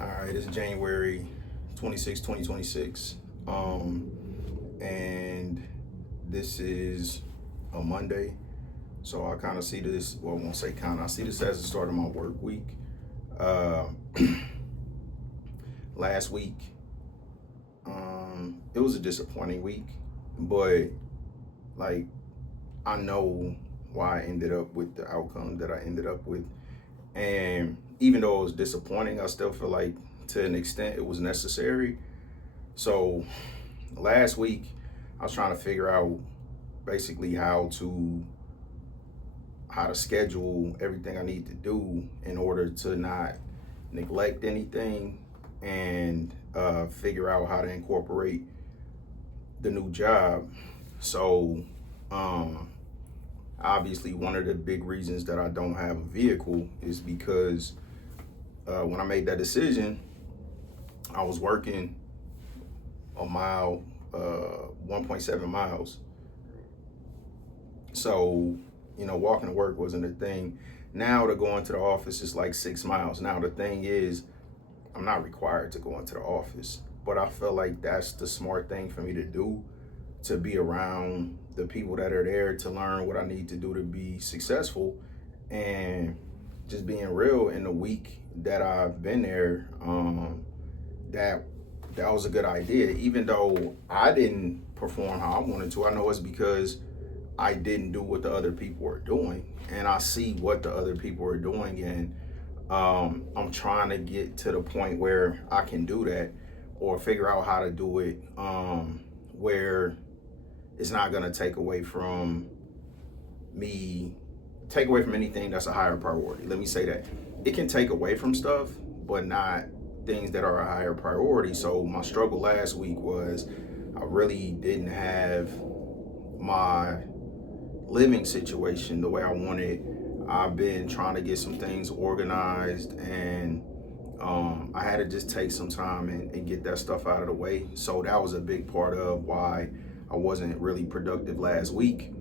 All right, it's January 26, 2026. And this is a Monday. So I kind of see this, well, I won't say kind of, I see this as the start of my work week. Uh, Last week, it was a disappointing week, but like I know why I ended up with the outcome that I ended up with. And even though it was disappointing, I still feel like to an extent it was necessary. So last week, I was trying to figure out basically how to schedule everything I need to do in order to not neglect anything and figure out how to incorporate the new job. So um, obviously, one of the big reasons that I don't have a vehicle is because when I made that decision, I was working a mile, 1.7 miles. So, walking to work wasn't a thing. Now to go into the office is like 6 miles. Now the thing is, I'm not required to go into the office, but I feel like that's the smart thing for me to do, to be around the people that are there to learn what I need to do to be successful. And just being real, in the week that I've been there, that that was a good idea. Even though I didn't perform how I wanted to, I know it's because I didn't do what the other people were doing, and I see what the other people are doing, and I'm trying to get to the point where I can do that, or figure out how to do it, where it's not gonna me, take away from anything that's a higher priority. Let me say that it can take away from stuff, but not things that are a higher priority. So my struggle last week was I really didn't have my living situation the way I wanted. I've been trying to get some things organized, and I had to just take some time and get that stuff out of the way. So that was a big part of why I wasn't really productive last week,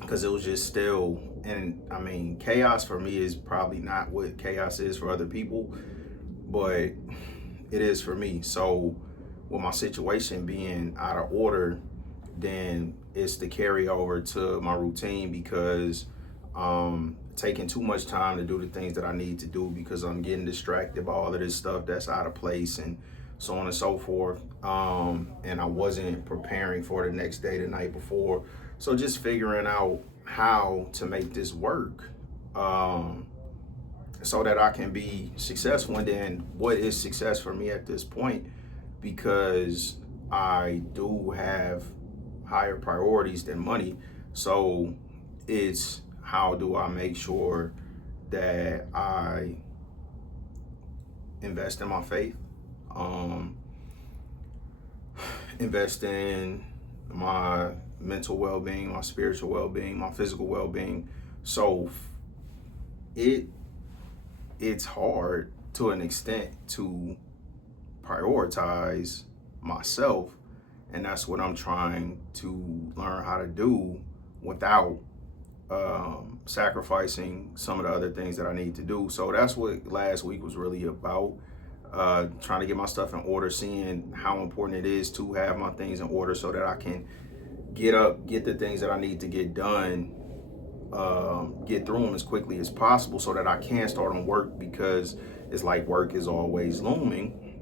because it was just still, and I mean, chaos for me is probably not what chaos is for other people, but it is for me. So with my situation being out of order, then it's the carryover to my routine, because taking too much time to do the things that I need to do, because I'm getting distracted by all of this stuff that's out of place and so on and so forth. And I wasn't preparing for the next day the night before. So just figuring out how to make this work, so that I can be successful. And then what is success for me at this point? Because I do have higher priorities than money. So it's how do I make sure that I invest in my faith, um, invest in my mental well-being, my spiritual well-being, my physical well-being. So it it's hard to an extent to prioritize myself, and that's what I'm trying to learn how to do without sacrificing some of the other things that I need to do. So that's what last week was really about. Trying to get my stuff in order, seeing how important it is to have my things in order so that I can get up, get the things that I need to get done, get through them as quickly as possible so that I can start on work, because it's like work is always looming,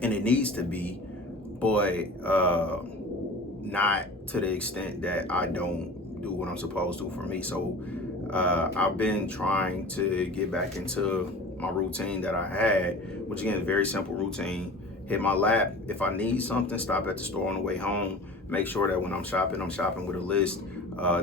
and it needs to be, but not to the extent that I don't do what I'm supposed to for me. So I've been trying to get back into my routine that I had, which again is a very simple routine. Hit my lap. If I need something, stop at the store on the way home. Make sure that when I'm shopping with a list.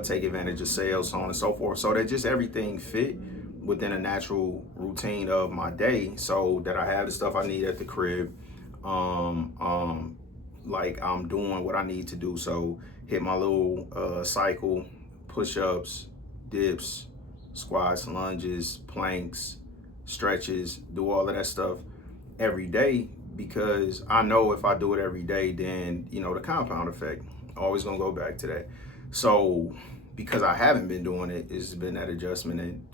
Take advantage of sales, so on and so forth. So that just everything fit within a natural routine of my day, so that I have the stuff I need at the crib. Um, um, like I'm doing what I need to do. So hit my little cycle, push-ups, dips, squats, lunges, planks, stretches, do all of that stuff every day, because I know if I do it every day, then the compound effect. Always gonna go back to that. So because I haven't been doing it, it's been that adjustment, and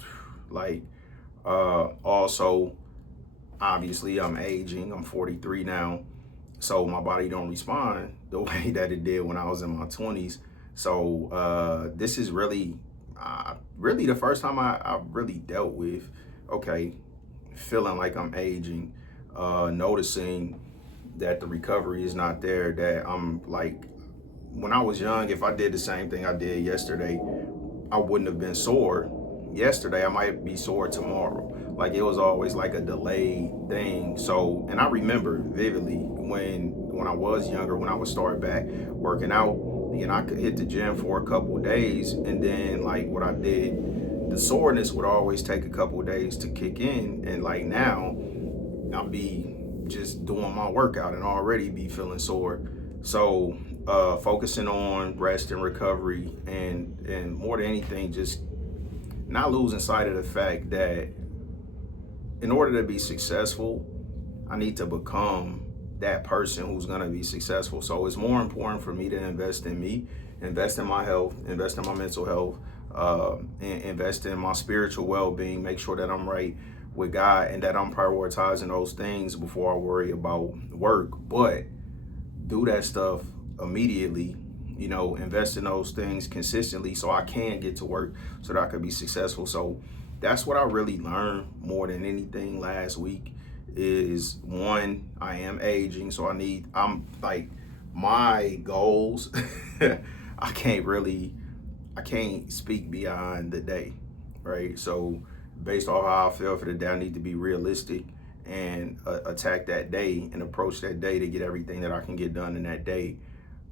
like also obviously I'm aging. I'm 43 now, so my body don't respond the way that it did when I was in my 20s. So this is really the first time I really dealt with, okay, feeling like I'm aging, noticing that the recovery is not there, that I'm like, when I was young, if I did the same thing I did yesterday, I wouldn't have been sore yesterday. I might be sore tomorrow. Like it was always like a delayed thing. So, and I remember vividly when I was younger, when I would start back working out, and I could hit the gym for a couple of days, and then like what I did, the soreness would always take a couple of days to kick in, and like now I'll be just doing my workout and already be feeling sore. So focusing on rest and recovery, and more than anything, just not losing sight of the fact that in order to be successful, I need to become that person who's going to be successful. So it's more important for me to invest in me, invest in my health, invest in my mental health, and invest in my spiritual well-being, make sure that I'm right with God and that I'm prioritizing those things before I worry about work. But do that stuff immediately, invest in those things consistently so I can get to work so that I could be successful. So that's what I really learned more than anything last week is, one, I am aging. So I'm like, my goals, I can't speak beyond the day, right? So based off how I feel for the day, I need to be realistic and attack that day and approach that day to get everything that I can get done in that day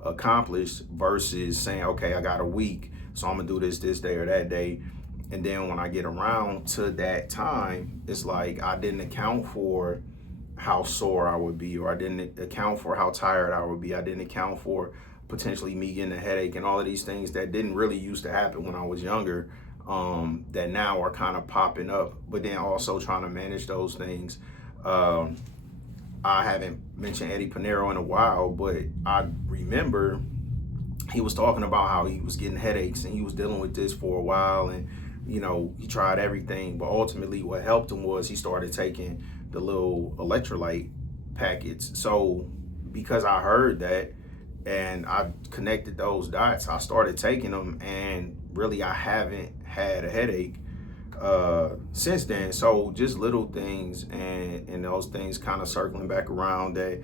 accomplished, versus saying, okay, I got a week, so I'm gonna do this day or that day. And then when I get around to that time, it's like I didn't account for how sore I would be, or I didn't account for how tired I would be. I didn't account for potentially me getting a headache and all of these things that didn't really used to happen when I was younger, that now are kind of popping up. But then also trying to manage those things. I haven't mentioned Eddie Pinero in a while, but I remember he was talking about how he was getting headaches and he was dealing with this for a while, and he tried everything, but ultimately what helped him was he started taking the little electrolyte packets. So because I heard that and I connected those dots, I started taking them, and really I haven't had a headache since then. So just little things, and those things kind of circling back around that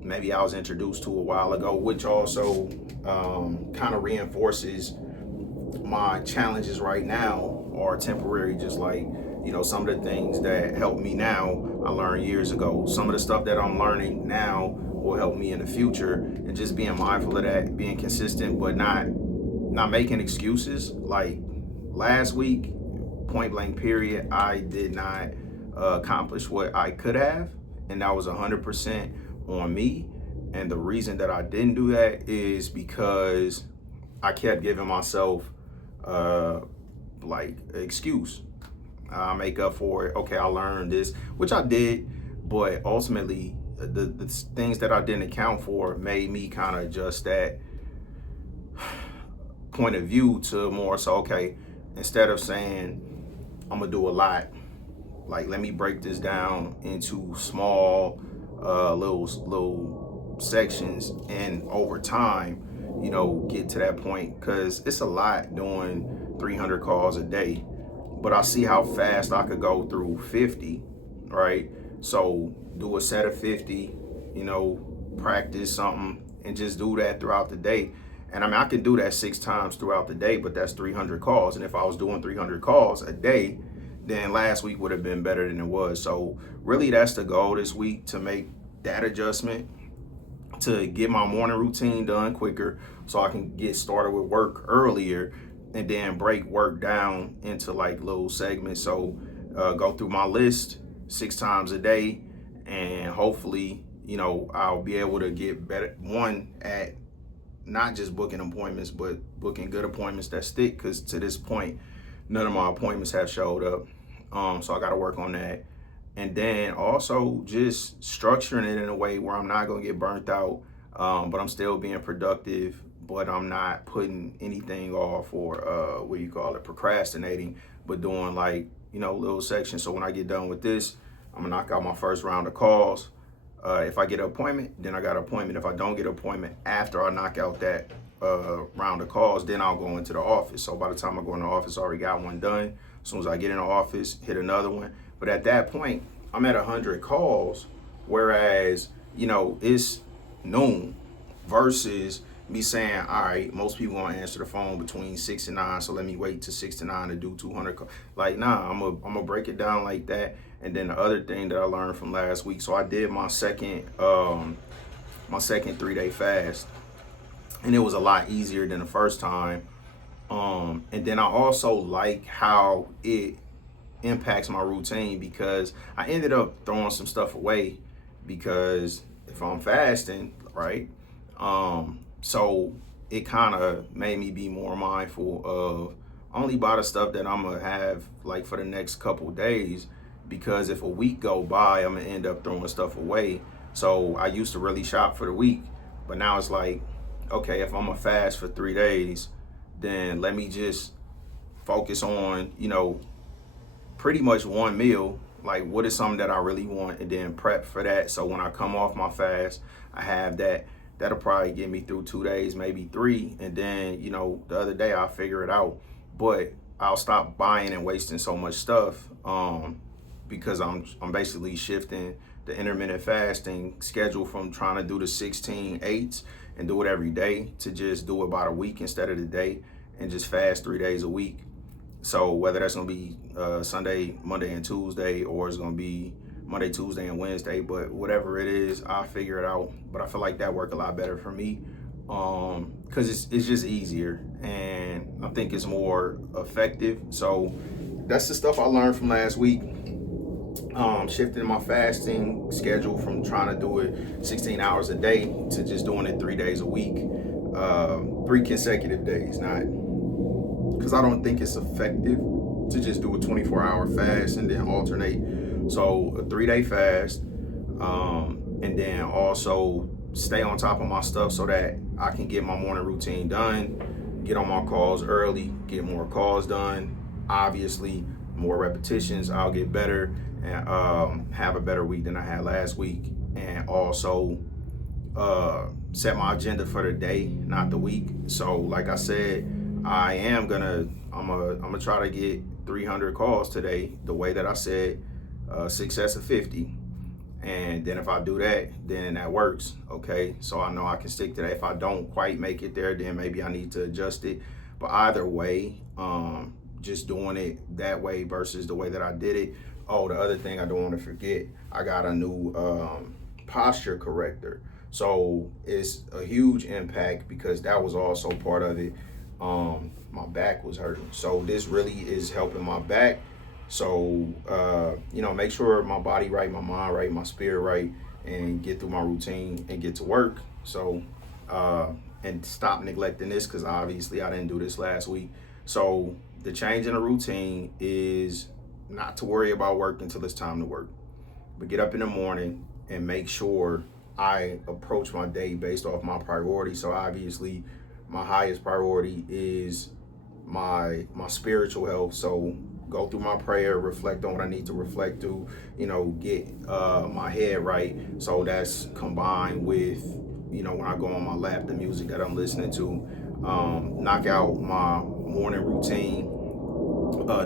maybe I was introduced to a while ago, which also kind of reinforces my challenges right now are temporary. Just like, some of the things that help me now, I learned years ago. Some of the stuff that I'm learning now will help me in the future, and just being mindful of that, being consistent, but not making excuses. Like last week, point blank period, I did not accomplish what I could have, and that was 100% on me. And the reason that I didn't do that is because I kept giving myself like an excuse. I make up for it. Okay, I learned this, which I did, but ultimately the things that I didn't account for made me kind of adjust that point of view to more so, okay, instead of saying I'm gonna do a lot, like let me break this down into small little sections, and over time, get to that point, because it's a lot doing 300 calls a day, but I see how fast I could go through 50, right? So do a set of 50, practice something and just do that throughout the day. And I mean, I can do that 6 times throughout the day, but that's 300 calls. And if I was doing 300 calls a day, then last week would have been better than it was. So really that's the goal this week, to make that adjustment, to get my morning routine done quicker so I can get started with work earlier, and then break work down into like little segments. So go through my list 6 times a day, and hopefully, I'll be able to get better, one, at not just booking appointments, but booking good appointments that stick, because to this point, none of my appointments have showed up. So I got to work on that. And then also just structuring it in a way where I'm not going to get burnt out, but I'm still being productive, but I'm not putting anything off, or procrastinating, but doing like, little sections. So when I get done with this, I'm gonna knock out my first round of calls. If I get an appointment, then I got an appointment. If I don't get an appointment, after I knock out that round of calls, then I'll go into the office. So by the time I go in the office, I already got one done. As soon as I get in the office, hit another one. But at that point, I'm at 100 calls, whereas, it's noon versus me saying, all right, most people gonna answer the phone between 6 and 9, so let me wait to 6 to 9 to do 200 calls. Like, nah, I'm gonna break it down like that. And then the other thing that I learned from last week, so I did my second 3-day fast, and it was a lot easier than the first time. And then I also like how it impacts my routine, because I ended up throwing some stuff away, because if I'm fasting, right? So it kind of made me be more mindful of only buy the stuff that I'm gonna have like for the next couple days, because if a week go by, I'm gonna end up throwing stuff away. So I used to really shop for the week, but now it's like, okay, if I'm gonna fast for 3 days, then let me just focus on, pretty much one meal. Like, what is something that I really want, and then prep for that. So when I come off my fast, I have that. That'll probably get me through 2 days, maybe 3. And then, the other day I'll figure it out. But I'll stop buying and wasting so much stuff, because I'm basically shifting the intermittent fasting schedule from trying to do the 16/8 and do it every day to just do it by the week instead of the day, and just fast 3 days a week. So whether that's gonna be Sunday, Monday, and Tuesday, or it's gonna be Monday, Tuesday, and Wednesday, but whatever it is, I'll figure it out. But I feel like that worked a lot better for me, because it's just easier, and I think it's more effective. So that's the stuff I learned from last week. Shifting my fasting schedule from trying to do it 16 hours a day to just doing it 3 days a week, 3 consecutive days, not because I don't think it's effective to just do a 24-hour fast and then alternate. So a 3-day fast, and then also stay on top of my stuff so that I can get my morning routine done, get on my calls early, get more calls done. Obviously, more repetitions, I'll get better and have a better week than I had last week. And also set my agenda for the day, not the week. So like I said, I'm gonna try to get 300 calls today, the way that I said, success of 50. And then if I do that, then that works. Okay, so I know I can stick to that. If I don't quite make it there, then maybe I need to adjust it. But either way, just doing it that way versus the way that I did it. Oh, the other thing I don't want to forget, I got a new posture corrector. So it's a huge impact, because that was also part of it. My back was hurting. So this really is helping my back. So, make sure my body right, my mind right, my spirit right, and get through my routine and get to work. So, and stop neglecting this, because obviously I didn't do this last week. So the change in the routine is not to worry about work until it's time to work, but get up in the morning and make sure I approach my day based off my priorities. So obviously my highest priority is my spiritual health. So go through my prayer, reflect on what I need to reflect to, get my head right. So that's combined with, when I go on my lap, the music that I'm listening to, knock out my morning routine,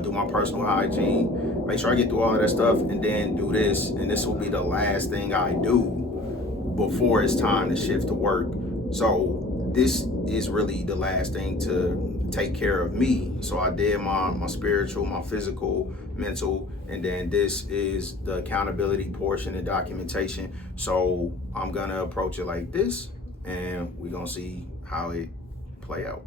do my personal hygiene, make sure I get through all of that stuff, and then do this. And this will be the last thing I do before it's time to shift to work. So this is really the last thing to take care of me. So I did my spiritual, my physical, mental, and then this is the accountability portion and documentation. So I'm gonna approach it like this, and we're gonna see how it play out.